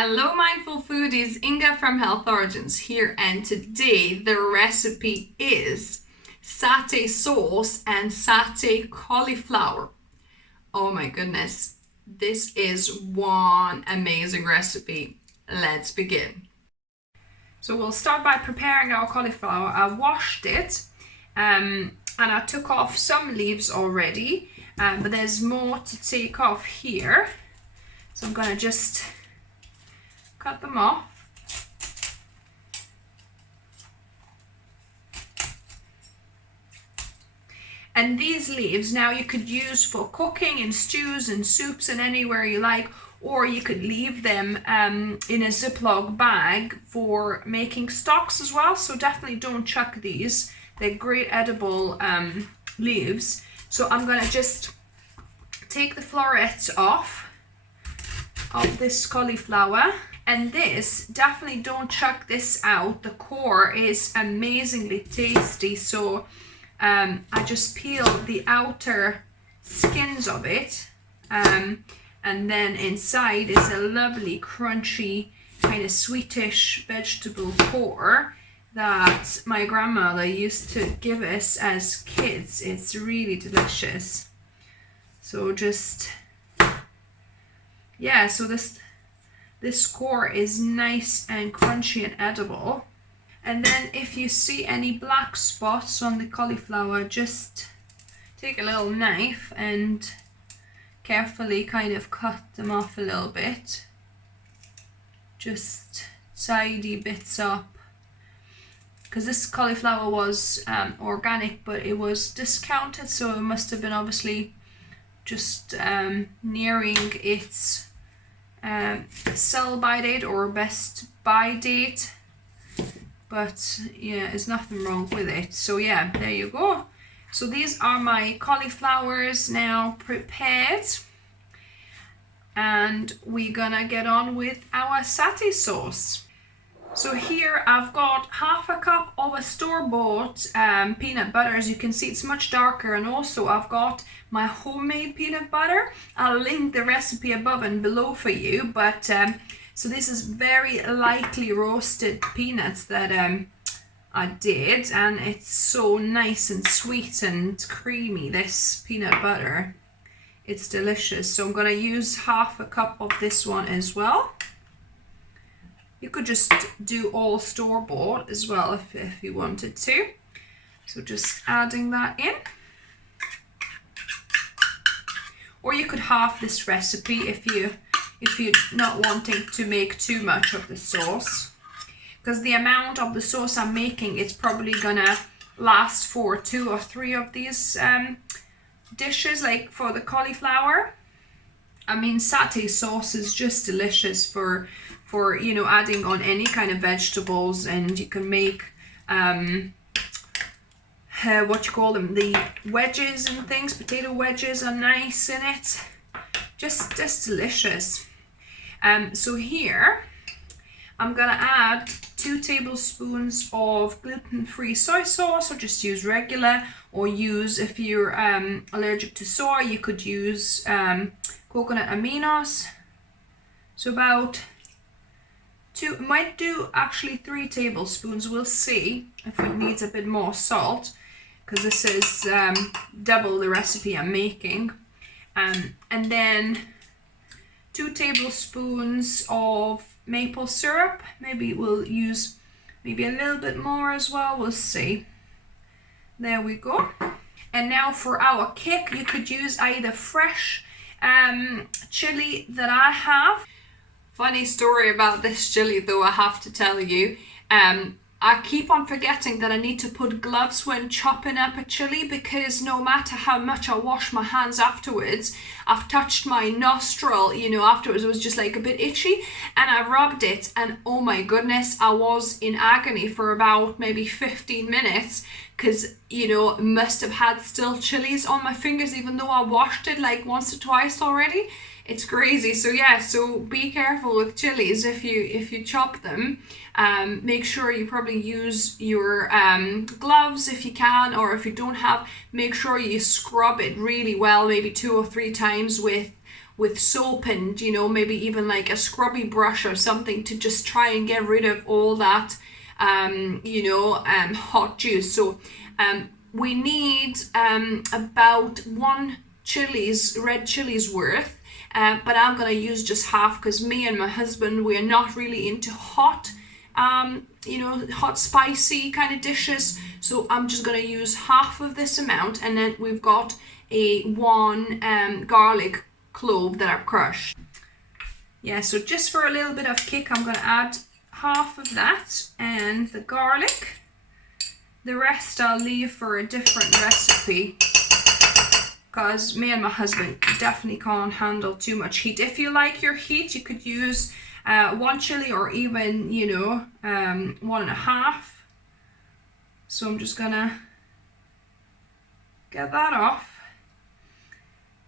Hello mindful foodies, Inga from Health Origins here, and today the recipe is satay sauce and satay cauliflower. Oh my goodness, this is one amazing recipe. Let's begin. So we'll start by preparing our cauliflower. I washed it and I took off some leaves already, but there's more to take off here. So I'm going to just cut them off. And these leaves now you could use for cooking in stews and soups and anywhere you like, or you could leave them in a Ziploc bag for making stocks as well. So definitely don't chuck these. They're great edible leaves. So I'm going to just take the florets off of this cauliflower. And this, definitely don't chuck this out. The core is amazingly tasty. So I just peel the outer skins of it. And then inside is a lovely, crunchy, kind of sweetish vegetable core that my grandmother used to give us as kids. It's really delicious. So just, yeah, so this core is nice and crunchy and edible. And then if you see any black spots on the cauliflower, just take a little knife and carefully kind of cut them off a little bit. Just tidy bits up. Because this cauliflower was organic, but it was discounted, so it must have been obviously just nearing its sell by date or best buy date, but yeah, there's nothing wrong with it. So yeah, there you go. So these are my cauliflowers now prepared, and we're gonna get on with our satay sauce. So here I've got half a cup of a store-bought peanut butter. As you can see, it's much darker, and also I've got my homemade peanut butter. I'll link the recipe above and below for you, but so this is very lightly roasted peanuts that I did, and it's so nice and sweet and creamy, this peanut butter. It's delicious. So I'm going to use half a cup of this one as well. You could just do all store-bought as well if you wanted to. So just adding that in. Or you could halve this recipe if you're not wanting to make too much of the sauce. Because the amount of the sauce I'm making, it's probably gonna last for 2 or 3 of these dishes, like for the cauliflower. I mean, satay sauce is just delicious for you know, adding on any kind of vegetables, and you can make what you call them, the wedges and things. Potato wedges are nice in it. Just delicious. So here I'm gonna add 2 tablespoons of gluten-free soy sauce, or just use regular, or use, if you're allergic to soy, you could use coconut aminos. So about 2, might do actually 3 tablespoons. We'll see if it needs a bit more salt, because this is double the recipe I'm making. And then 2 tablespoons of maple syrup. Maybe we'll use maybe a little bit more as well. We'll see. There we go. And now for our kick, you could use either fresh chili that I have. Funny story about this chili though, I have to tell you. I keep on forgetting that I need to put gloves when chopping up a chili, because no matter how much I wash my hands afterwards, I've touched my nostril, you know, afterwards. It was just like a bit itchy, and I rubbed it, and oh my goodness, I was in agony for about maybe 15 minutes, because, you know, must have had still chilies on my fingers, even though I washed it like once or twice already. It's crazy. So yeah, so be careful with chilies if you chop them. Make sure you probably use your gloves if you can, or if you don't have, make sure you scrub it really well, maybe 2 or 3 times with with soap and, you know, maybe even like a scrubby brush or something to just try and get rid of all that, hot juice. So we need about 1 red chilies worth, but I'm going to use just half because me and my husband, we're not really into hot, hot spicy kind of dishes. So I'm just going to use half of this amount, and then we've got one garlic clove that I've crushed. Yeah, so just for a little bit of kick, I'm going to add half of that and the garlic. The rest I'll leave for a different recipe because me and my husband definitely can't handle too much heat. If you like your heat, you could use 1 chili or even, 1.5. So I'm just gonna get that off.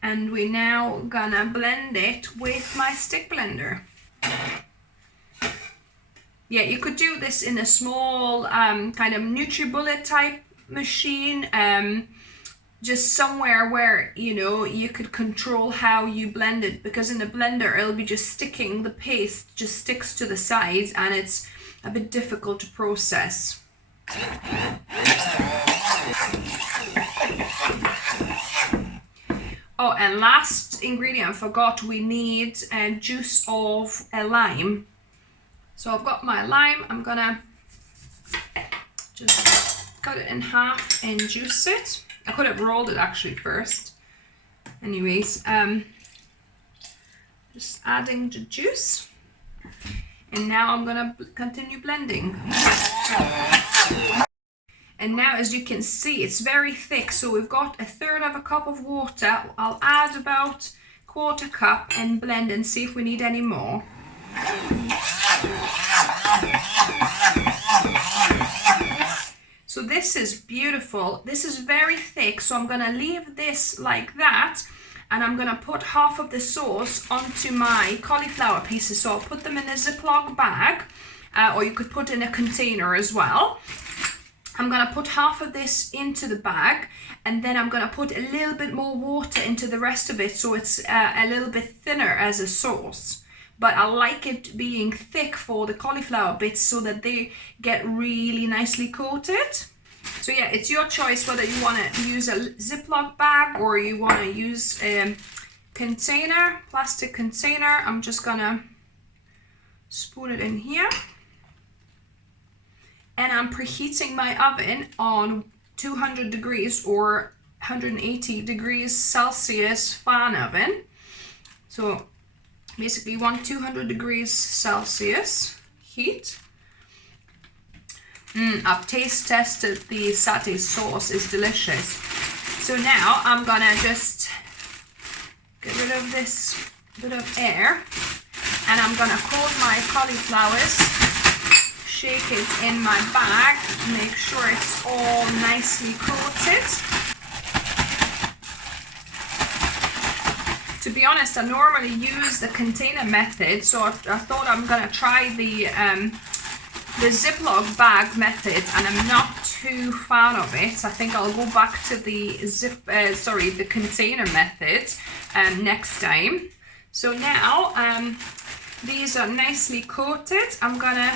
And we're now gonna blend it with my stick blender. Yeah, you could do this in a small kind of NutriBullet type machine, just somewhere where, you could control how you blend it, because in the blender it'll be just sticking, the paste just sticks to the sides and it's a bit difficult to process. Oh, and last ingredient I forgot, we need juice of a lime. So I've got my lime, I'm gonna just cut it in half and juice it. I could have rolled it actually first. Anyways, just adding the juice. And now I'm gonna continue blending. And now, as you can see, it's very thick. So we've got 1/3 cup of water. I'll add about 1/4 cup and blend and see if we need any more. So this is beautiful. This is very thick, so I'm gonna leave this like that, and I'm gonna put half of the sauce onto my cauliflower pieces. So I'll put them in a Ziploc bag, or you could put in a container as well. I'm gonna put half of this into the bag, and then I'm gonna put a little bit more water into the rest of it, so it's a little bit thinner as a sauce. But I like it being thick for the cauliflower bits so that they get really nicely coated. So yeah, it's your choice whether you want to use a Ziploc bag or you want to use a container, plastic container. I'm just gonna spoon it in here. And I'm preheating my oven on 200 degrees or 180 degrees Celsius fan oven. So basically you want 200 degrees Celsius heat. I've taste tested the satay sauce, is delicious. So now I'm gonna just get rid of this bit of air, and I'm gonna coat my cauliflowers, shake it in my bag, make sure it's all nicely coated. To be honest, I normally use the container method, so I thought I'm gonna try the Ziploc bag method, and I'm not too fan of it. I think I'll go back to the the container method next time. So now these are nicely coated. I'm gonna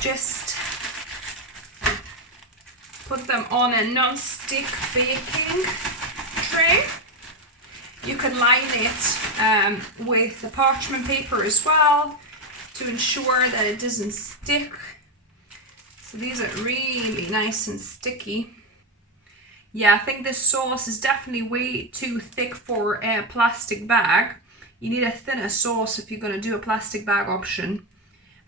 just put them on a non-stick baking tray. You can line it with the parchment paper as well to ensure that it doesn't stick. So these are really nice and sticky. Yeah, I think this sauce is definitely way too thick for a plastic bag. You need a thinner sauce if you're going to do a plastic bag option.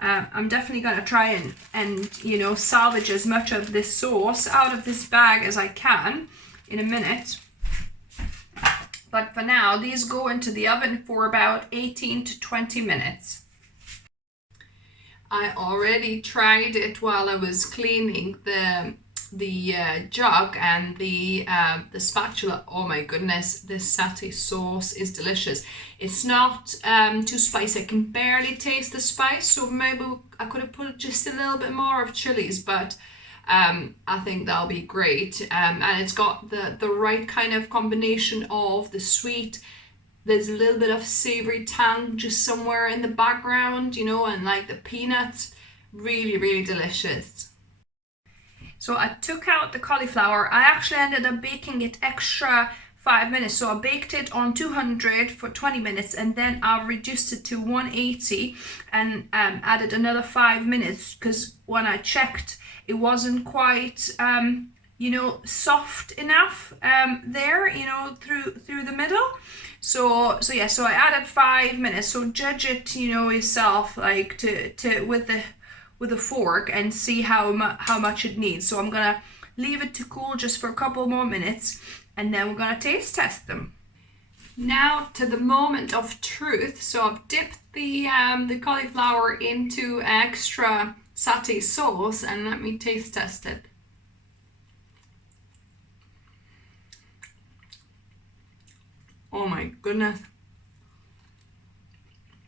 I'm definitely going to try and salvage as much of this sauce out of this bag as I can in a minute. But for now, these go into the oven for about 18 to 20 minutes. I already tried it while I was cleaning the jug and the spatula. Oh my goodness, this satay sauce is delicious. It's not too spicy. I can barely taste the spice, so maybe I could have put just a little bit more of chilies, but I think that'll be great. And it's got the right kind of combination of the sweet there's a little bit of savory tang just somewhere in the background, you know, and like the peanuts. Really, really delicious. So I took out the cauliflower. I actually ended up baking it extra 5 minutes. So I baked it on 200 for 20 minutes, and then I reduced it to 180 and added another 5 minutes, because when I checked, it wasn't quite you know, soft enough there, you know, through the middle. So yeah, so I added 5 minutes. So judge it, you know, yourself, like to with a fork, and see how much it needs. So I'm gonna leave it to cool just for a couple more minutes, and then we're gonna taste test them. Now to the moment of truth. So I've dipped the cauliflower into extra satay sauce, and let me taste test it. Oh my goodness.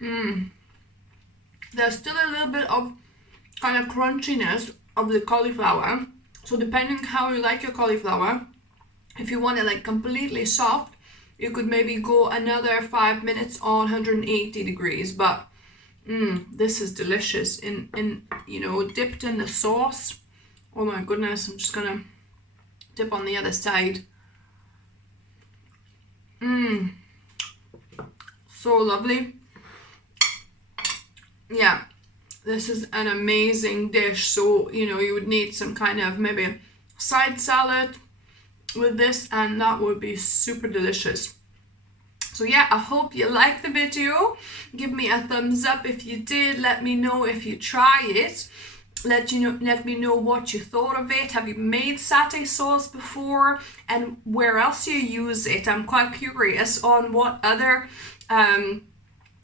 There's still a little bit of kind of crunchiness of the cauliflower. So depending how you like your cauliflower, if you want it like completely soft, you could maybe go another 5 minutes on 180 degrees. But this is delicious in you know, dipped in the sauce. Oh my goodness, I'm just gonna dip on the other side. So lovely. Yeah, this is an amazing dish. So, you know, you would need some kind of maybe side salad with this, and that would be super delicious. So yeah, I hope you liked the video. Give me a thumbs up if you did. Let me know if you try it. Let me know what you thought of it. Have you made satay sauce before, and where else you use it? I'm quite curious on what other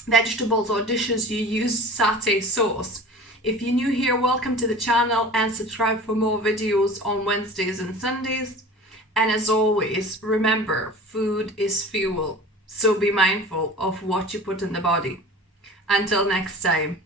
vegetables or dishes you use satay sauce. If you're new here, welcome to the channel, and subscribe for more videos on Wednesdays and Sundays. And as always, remember, food is fuel, so be mindful of what you put in the body. Until next time.